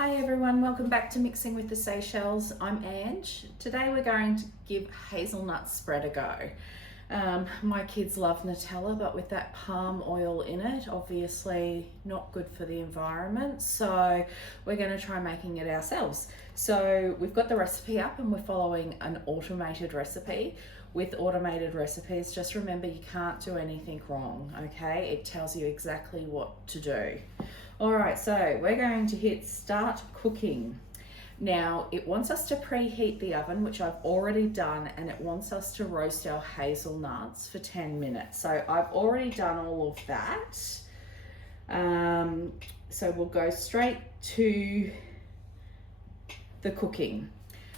Hi everyone, welcome back to Mixing with the Seychelles. I'm Ange. Today we're going to give hazelnut spread a go. My kids love Nutella, but with that palm oil in it, obviously not good for the environment. So we're going to try making it ourselves. So we've got the recipe up and we're following an automated recipe. With automated recipes, just remember you can't do anything wrong, okay? It tells you exactly what to do. All right, so we're going to hit start cooking. Now, it wants us to preheat the oven, which I've already done, and it wants us to roast our hazelnuts for 10 minutes. So I've already done all of that. So we'll go straight to the cooking.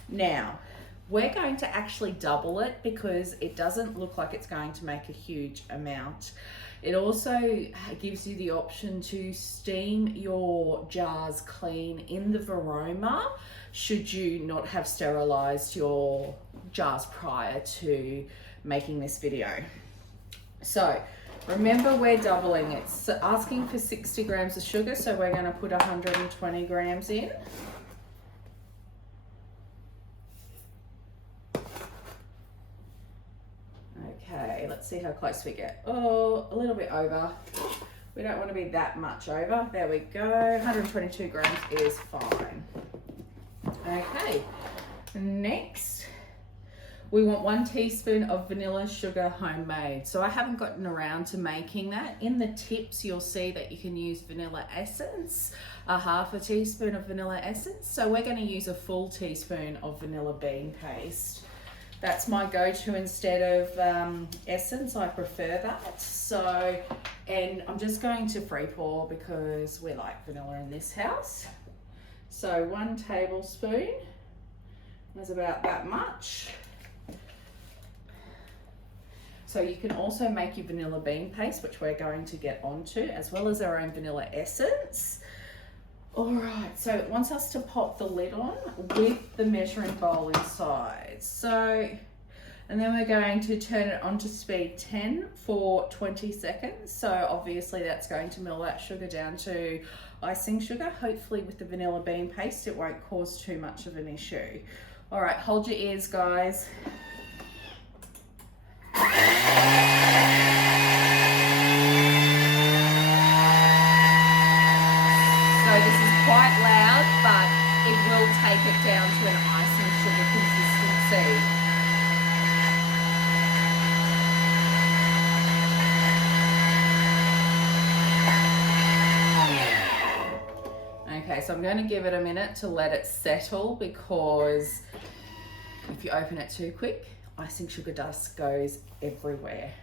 Now, we're going to actually double it because it doesn't look like it's going to make a huge amount. It also gives you the option to steam your jars clean in the Varoma should you not have sterilized your jars prior to making this video. So remember, we're doubling it. It's asking for 60 grams of sugar, so we're going to put 120 grams in. Okay, let's see how close we get. Oh, a little bit over. We don't want to be that much over. There we go. 122 grams is fine. Okay, next we want 1 teaspoon of vanilla sugar homemade. So I haven't gotten around to making that. In the tips, you'll see that you can use vanilla essence, a half a teaspoon of vanilla essence. So we're going to use a full teaspoon of vanilla bean paste. That's my go-to instead of essence. I prefer that. So, and I'm just going to free pour because we like vanilla in this house. So 1 tablespoon, there's about that much. So you can also make your vanilla bean paste, which we're going to get onto, as well as our own vanilla essence. All right, so it wants us to pop the lid on with the measuring bowl inside. So, and then we're going to turn it on to speed 10 for 20 seconds. So obviously that's going to melt that sugar down to icing sugar. Hopefully with the vanilla bean paste, it won't cause too much of an issue. All right, hold your ears, guys. So this is quite loud, but it will take it down to an icing sugar consistency. Okay, so I'm going to give it a minute to let it settle because if you open it too quick, icing sugar dust goes everywhere.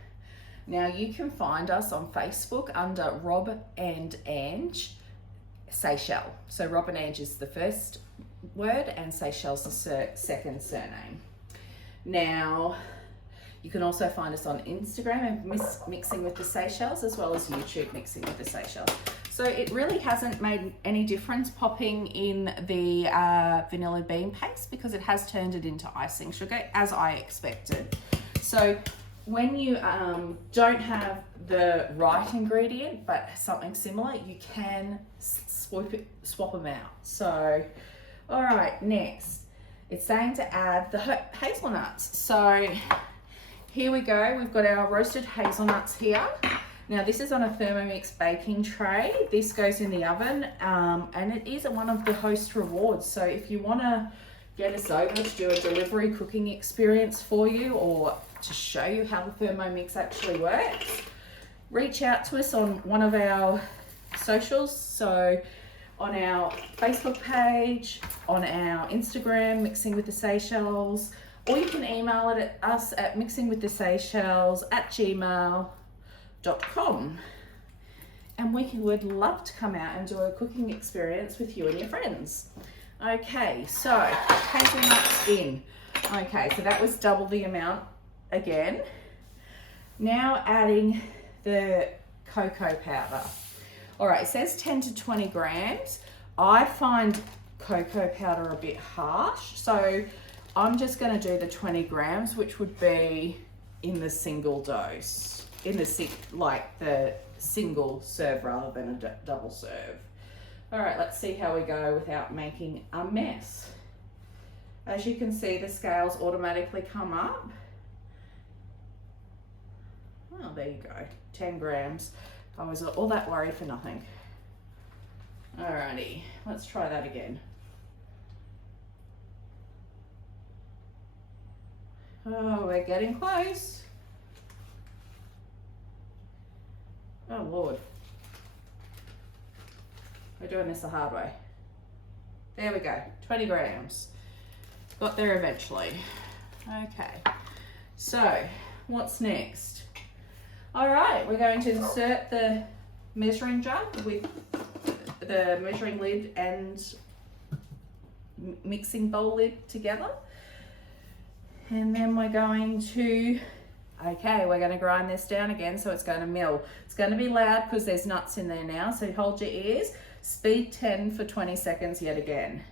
Now you can find us on Facebook under Rob and Ange Seychelles. So Rob and Ange is the first word and Seychelles the second surname. Now you can also find us on Instagram and Mixing with the Seychelles, as well as YouTube Mixing with the Seychelles. So it really hasn't made any difference popping in the vanilla bean paste because it has turned it into icing sugar as I expected. So when you don't have the right ingredient but something similar, you can swap them out. So, all right, next it's saying to add the hazelnuts. So here we go. We've got our roasted hazelnuts here. Now this is on a Thermomix baking tray. This goes in the oven and it is one of the host rewards. So if you want to get us over to do a delivery cooking experience for you or to show you how the Thermomix actually works, reach out to us on one of our socials. So on our Facebook page, on our Instagram, Mixing with the Seychelles, or you can email it at us at mixingwiththeseychelles@gmail.com, and we would love to come out and do a cooking experience with you and your friends. Okay, so hazelnuts in. Okay, so that was double the amount again. Now adding the cocoa powder. All right, it says 10 to 20 grams. I find cocoa powder a bit harsh, so I'm just going to do the 20 grams, which would be in the single dose, in the single serve rather than a double serve. All right, let's see how we go without making a mess. As you can see, the scales automatically come up. Oh, there you go, 10 grams. I was all that worried for nothing. Alrighty, let's try that again. Oh, we're getting close. Oh Lord. We're doing this the hard way. There we go, 20 grams. Got there eventually. Okay, so what's next? All right, we're going to insert the measuring jug with the measuring lid and mixing bowl lid together. And then we're going to grind this down again, so it's going to mill. It's going to be loud because there's nuts in there now, so hold your ears. Speed 10 for 20 seconds yet again.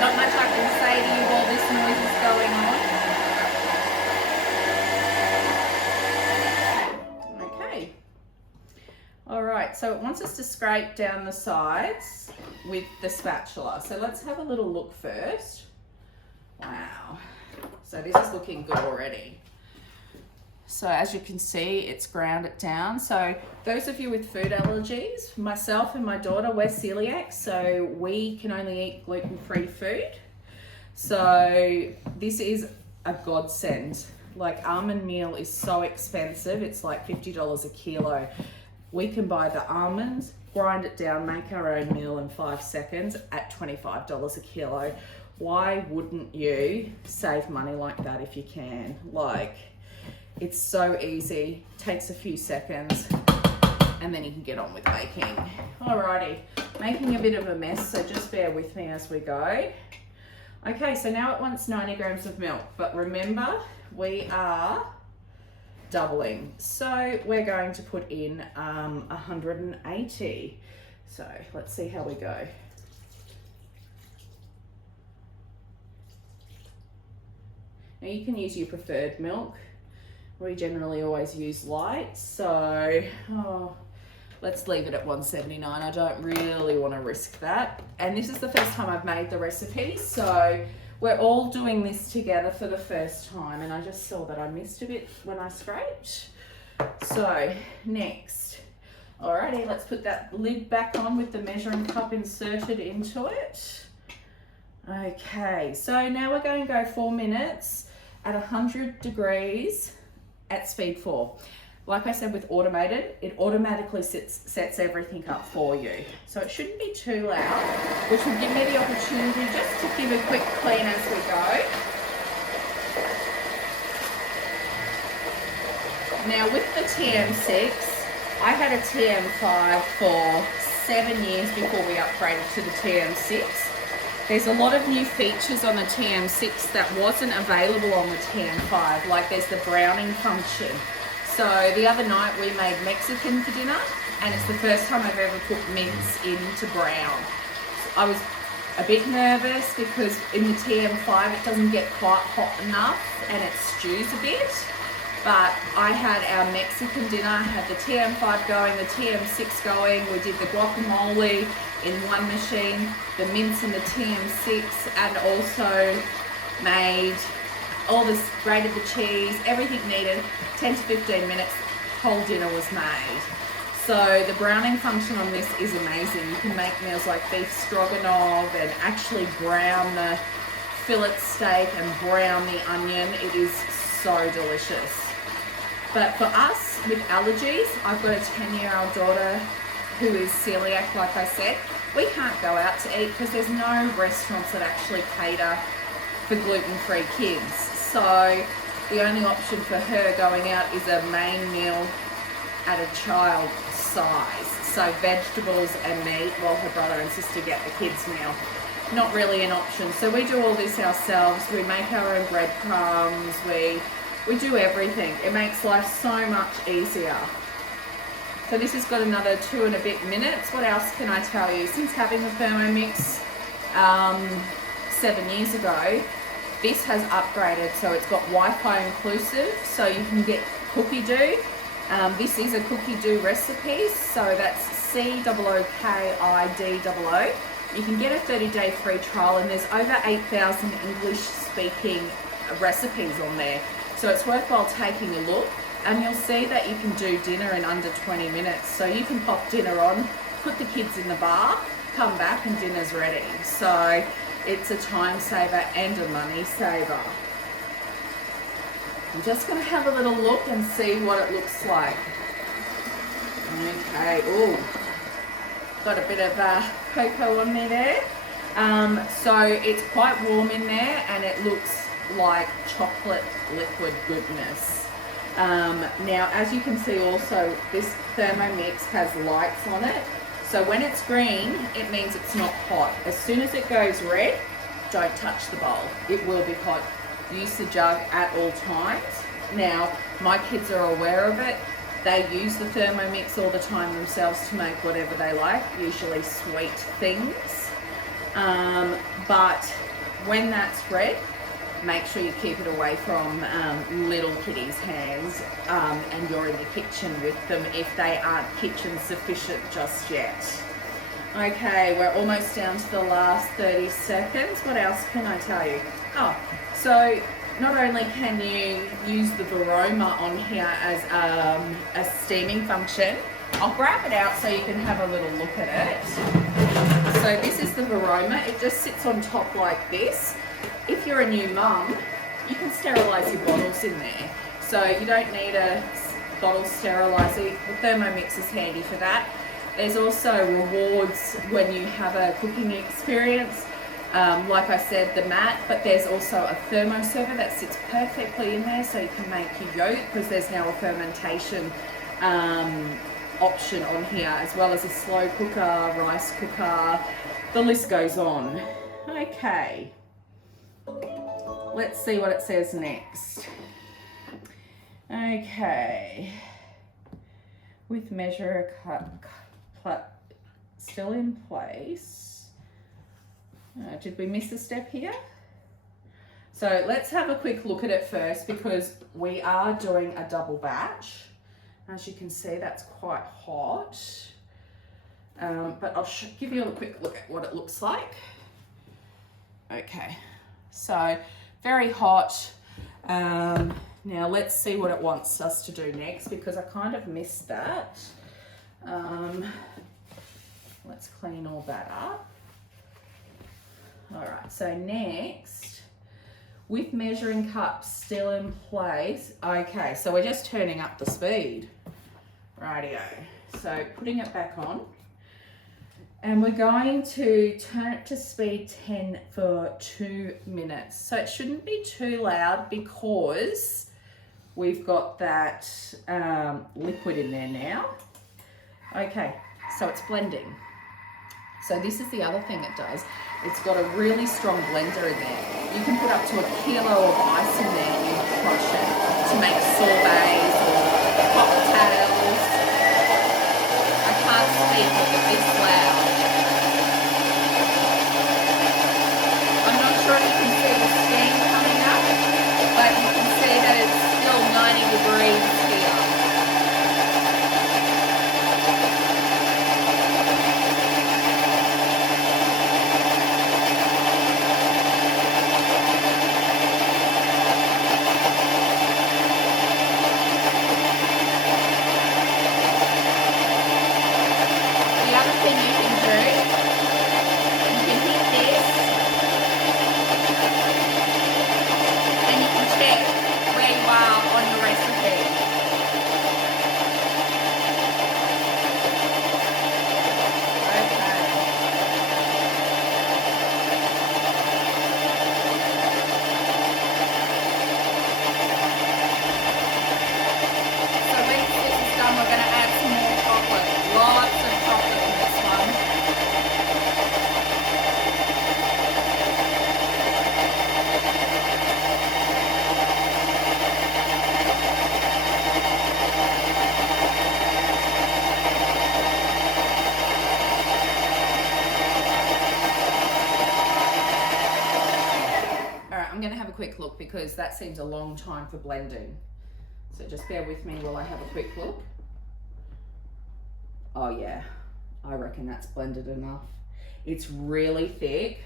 Not much I can say to you while this noise is going on. Okay. All right, so it wants us to scrape down the sides with the spatula. So let's have a little look first. Wow. So this is looking good already. So as you can see, it's ground it down. So those of you with food allergies, myself and my daughter, we're celiac, so we can only eat gluten-free food. So this is a godsend. Like, almond meal is so expensive. It's like $50 a kilo. We can buy the almonds, grind it down, make our own meal in 5 seconds at $25 a kilo. Why wouldn't you save money like that if you can? Like, it's so easy, takes a few seconds, and then you can get on with baking. Alrighty, making a bit of a mess, so just bear with me as we go. Okay, so now it wants 90 grams of milk, but remember, we are doubling. So we're going to put in 180. So let's see how we go. Now you can use your preferred milk. We generally always use light, so let's leave it at 179. I don't really want to risk that. And this is the first time I've made the recipe, so we're all doing this together for the first time, and I just saw that I missed a bit when I scraped. So next, alrighty, let's put that lid back on with the measuring cup inserted into it. Okay, so now we're going to go 4 minutes at 100 degrees at speed 4. Like I said, with automated, it automatically sets everything up for you. So it shouldn't be too loud, which will give me the opportunity just to give a quick clean as we go. Now with the TM6, I had a TM5 for 7 years before we upgraded to the TM6. There's a lot of new features on the TM6 that wasn't available on the TM5, like there's the browning function. So the other night we made Mexican for dinner, and it's the first time I've ever put mince into brown. I was a bit nervous because in the TM5 it doesn't get quite hot enough and it stews a bit. But I had our Mexican dinner, I had the TM5 going, the TM6 going, we did the guacamole in one machine, the mince in the TM6, and also made all this, grated the cheese, everything needed, 10 to 15 minutes, whole dinner was made. So the browning function on this is amazing. You can make meals like beef stroganoff and actually brown the fillet steak and brown the onion. It is so delicious. But for us with allergies, I've got a 10-year-old daughter who is celiac, like I said. We can't go out to eat because there's no restaurants that actually cater for gluten-free kids. So the only option for her going out is a main meal at a child size. So vegetables and meat while her brother and sister get the kids' meal. Not really an option. So we do all this ourselves. We make our own breadcrumbs. We do everything. It makes life so much easier. So this has got another 2 and a bit minutes. What else can I tell you? Since having the Thermomix 7 years ago, this has upgraded. So it's got Wi-Fi inclusive, so you can get cookie dough. This is a cookie dough recipe, so that's COOKIDOO. You can get a 30-day free trial, and there's over 8,000 English-speaking recipes on there. So it's worthwhile taking a look, and you'll see that you can do dinner in under 20 minutes. So you can pop dinner on, put the kids in the bar, come back and dinner's ready. So it's a time saver and a money saver. I'm just going to have a little look and see what it looks like. Okay, ooh, got a bit of cocoa on me there. So it's quite warm in there, and it looks like chocolate liquid goodness. Now, as you can see also, this Thermomix has lights on it. So when it's green, it means it's not hot. As soon as it goes red, don't touch the bowl. It will be hot. Use the jug at all times. Now, my kids are aware of it. They use the Thermomix all the time themselves to make whatever they like, usually sweet things. But when that's red, make sure you keep it away from little kitties' hands, and you're in the kitchen with them if they aren't kitchen sufficient just yet. Okay, we're almost down to the last 30 seconds. What else can I tell you? Oh, so not only can you use the Varoma on here as a steaming function, I'll grab it out so you can have a little look at it. So this is the Varoma. It just sits on top like this. If you're a new mum, you can sterilise your bottles in there. So you don't need a bottle steriliser. The Thermomix is handy for that. There's also rewards when you have a cooking experience. Like I said, the mat, but there's also a thermo server that sits perfectly in there, so you can make your yogurt, because there's now a fermentation option on here, as well as a slow cooker, rice cooker. The list goes on. Okay. Let's see what it says next. Okay. With measure still in place. Did we miss a step here? So let's have a quick look at it first, because we are doing a double batch. As you can see, that's quite hot. But I'll give you a quick look at what it looks like. Okay, so very hot. Now let's see what it wants us to do next, because I kind of missed that. Let's clean all that up. All right, so next, with measuring cup still in place. Okay, so we're just turning up the speed. Rightio. So putting it back on. And we're going to turn it to speed 10 for 2 minutes. So it shouldn't be too loud, because we've got that liquid in there now. Okay, so it's blending. So this is the other thing it does. It's got a really strong blender in there. You can put up to 1 kilo of ice in there and you crush it to make sorbets or cocktails. I can't speak with it this loud. I'm not sure if you can see the steam coming up, but you can see that it's still 90 degrees here. The other thing you can quick look because that seems a long time for blending. So just bear with me while I have a quick look. Oh yeah, I reckon that's blended enough. It's really thick.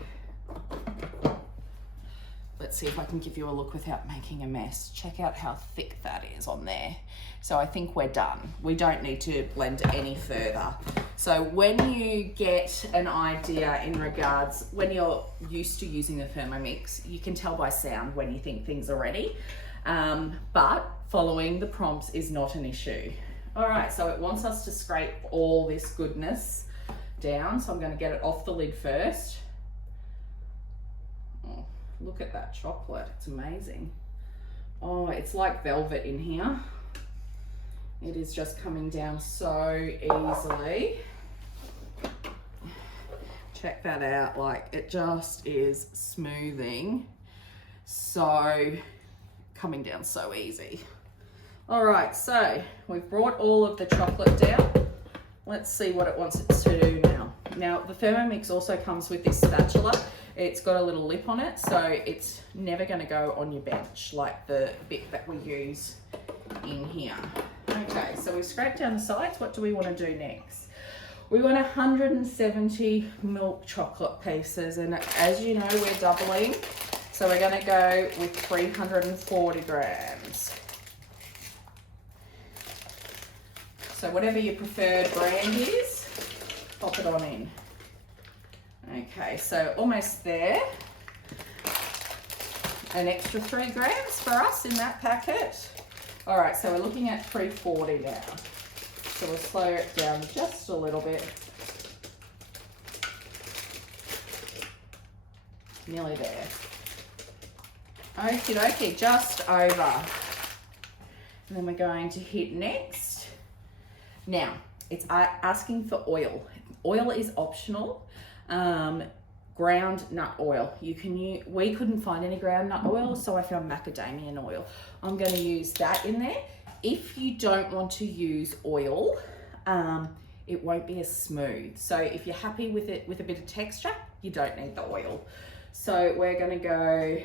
Let's see if I can give you a look without making a mess. Check out how thick that is on there. So I think we're done. We don't need to blend any further. So when you get an idea in regards, when you're used to using the Thermomix, you can tell by sound when you think things are ready. But following the prompts is not an issue. All right, so it wants us to scrape all this goodness down. So I'm going to get it off the lid first. Oh, look at that chocolate, it's amazing. Oh, it's like velvet in here. It is just coming down so easily. Check that out, like it just is smoothing. So coming down so easy. All right, so we've brought all of the chocolate down. Let's see what it wants it to do now. Now the Thermomix also comes with this spatula. It's got a little lip on it, so it's never gonna go on your bench like the bit that we use in here. Okay, so we've scraped down the sides. What do we want to do next? We want 170 milk chocolate pieces, and as you know, we're doubling. So we're going to go with 340 grams. So whatever your preferred brand is, pop it on in. Okay, so almost there. An extra 3 grams for us in that packet. All right, so we're looking at 340 now. So we'll slow it down just a little bit. Nearly there. Okie dokie, just over. And then we're going to hit next. Now, it's asking for oil. Oil is optional. Ground nut oil. You can use, we couldn't find any ground nut oil, so I found macadamia oil. I'm going to use that in there. If you don't want to use oil, it won't be as smooth. So if you're happy with it with a bit of texture, you don't need the oil. So we're going to go,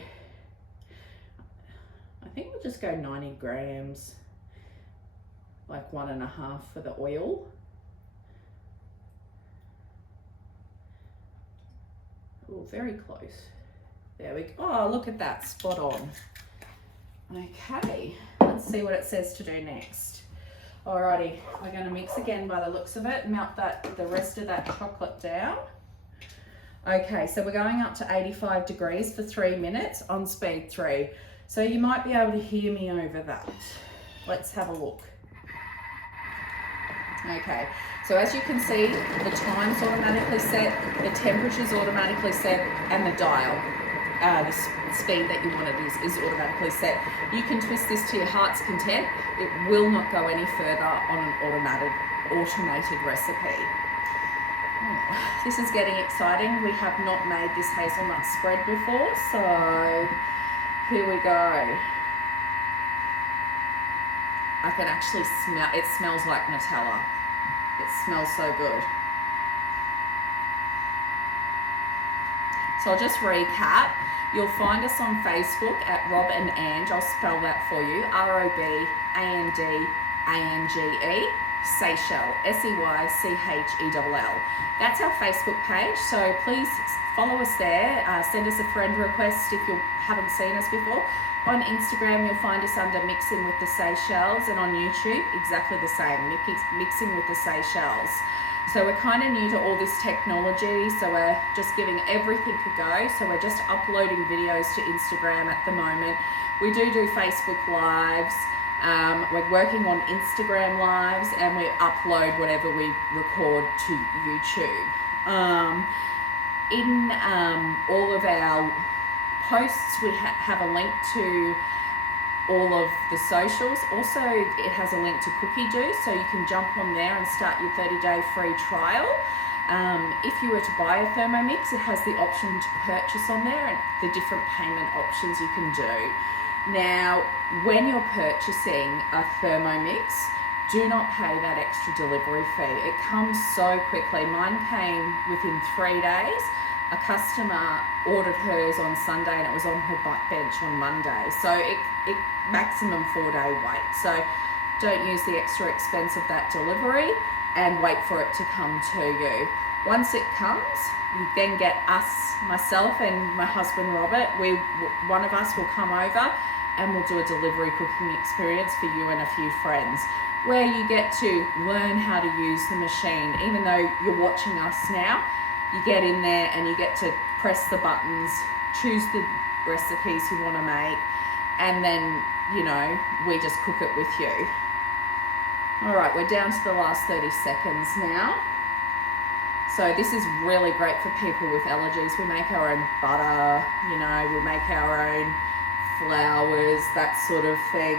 I think we'll just go 90 grams, like 1.5 for the oil. Oh, very close. There we go. Oh, look at that, spot on. Okay, let's see what it says to do next. Alrighty, we're going to mix again by the looks of it, melt the rest of that chocolate down. Okay, so we're going up to 85 degrees for 3 minutes on speed 3. So you might be able to hear me over that. Let's have a look. Okay, so as you can see, the time's automatically set, the temperature's automatically set, and the dial, the speed that you want it is automatically set. You can twist this to your heart's content. It will not go any further on an automated recipe. This is getting exciting. We have not made this hazelnut spread before, so here we go. I can actually smell, it smells like Nutella. It smells so good. So I'll just recap. You'll find us on Facebook at Rob and Ange. I'll spell that for you. ROBANDANGE, Seychelles, SEYCHELL. That's our Facebook page. So please follow us there. Send us a friend request if you haven't seen us before. On Instagram, you'll find us under Mixing with the Seychelles, and on YouTube, exactly the same, Mixing with the Seychelles. So we're kind of new to all this technology, so we're just giving everything a go. So we're just uploading videos to Instagram at the moment. We do Facebook Lives. We're working on Instagram Lives, and we upload whatever we record to YouTube. In all of our posts, we have a link to all of the socials. Also, it has a link to Cookie Do, so you can jump on there and start your 30-day free trial. If you were to buy a Thermomix, it has the option to purchase on there and the different payment options you can do. Now, when you're purchasing a Thermomix, do not pay that extra delivery fee. It comes so quickly. Mine came within 3 days. a customer ordered hers on Sunday and it was on her bench on Monday. So it maximum 4-day wait. So don't use the extra expense of that delivery and wait for it to come to you. Once it comes, you then get us, myself and my husband Robert, one of us will come over and we'll do a delivery cooking experience for you and a few friends, where you get to learn how to use the machine. Even though you're watching us now, you get in there and you get to press the buttons, choose the recipes you want to make, and then, you know, we just cook it with you. All right, we're down to the last 30 seconds now. So this is really great for people with allergies. We make our own butter, you know, we'll make our own flours, that sort of thing.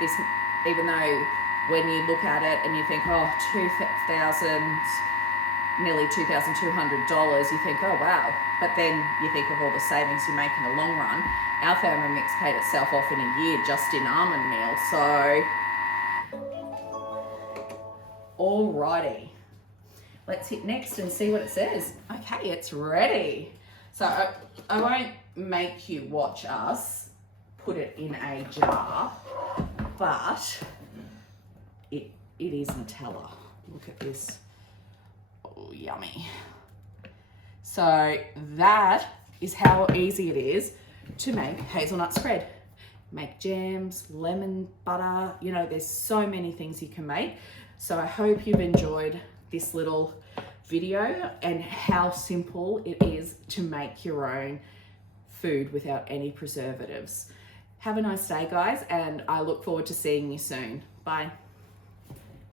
This, even though when you look at it and you think, oh, nearly $2,200, you think, oh wow. But then you think of all the savings you make in the long run. Our family mix paid itself off in a year just in almond meal. So, alrighty. Let's hit next and see what it says. Okay, it's ready. So I won't make you watch us put it in a jar, but it is Nutella. Look at this. Oh, yummy. So that is how easy it is to make hazelnut spread. Make jams, lemon butter, you know, there's so many things you can make. So I hope you've enjoyed this little video and how simple it is to make your own food without any preservatives. Have a nice day, guys, and I look forward to seeing you soon. Bye.